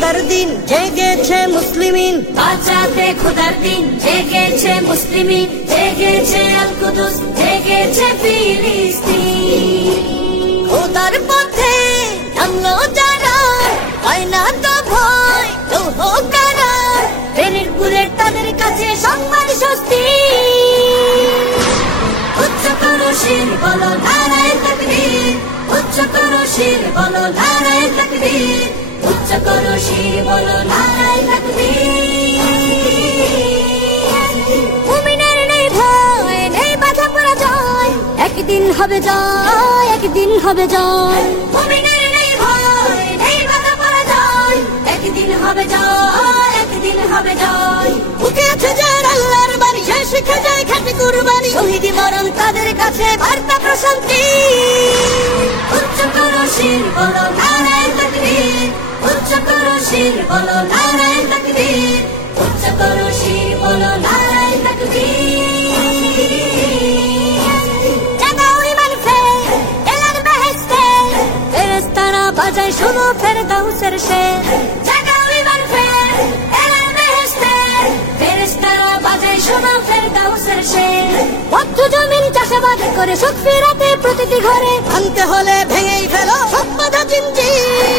খোদার দিন জেগেছে মুসলিমিন, বাঁচাতে খোদার দিন জেগেছে মুসলিমিন, জেগেছে আল কুদুস, জেগেছে ফিলিস্তিন। খোদার পথে নামলো যারা, হয় না তো ভয় লৌহ কারা, ট্রেনের বুলেট তাদের কাছে সম্মান স্বস্তি। উচ্চ করো শির বলো নারায়ে তাকবীর, উচ্চ করো শির বলো নারায়ে তাকবীর, উচ্চ করো শির বলো নারায়ে তাকবীর। মুমিনের নেই ভয়, নেই বাধা পরাজয়, একদিন হবে জয়, একদিন হবে জয়। মুমিনের নেই ভয়, নেই বাধা পরাজয়, একদিন হবে জয়, একদিন হবে জয়। বুকে আছে যার আল্লাহর বাণী, সে শিখে যায় খাঁটি কুরবানি, শহীদি মরণ তাদের কাছে বার্তা প্রশান্তি। উচ্চ করো শির বলো নারায়ে তাকবীর, উচ্চ করো শির বলো নারায়ে তাকবীর, উচ্চ করো শির বলো নারায়ে তাকবীর। জাগাও ইমান ফের, এলান বেহেশতে, ফেরেশতারা বাজায় শোনো ফেরদাউসের শের। জাগাও ইমান ফের, এলান বেহেশতে, ফেরেশতারা বাজায় শোনো ফেরদাউসের শের। বদ্ধ জমিন চাষাবাদ করে সুখ ফিরাতে প্রতিটি ঘরে, ভাঙতে হলে ভেঙেই ফেলো সব বাধা চিনচিন।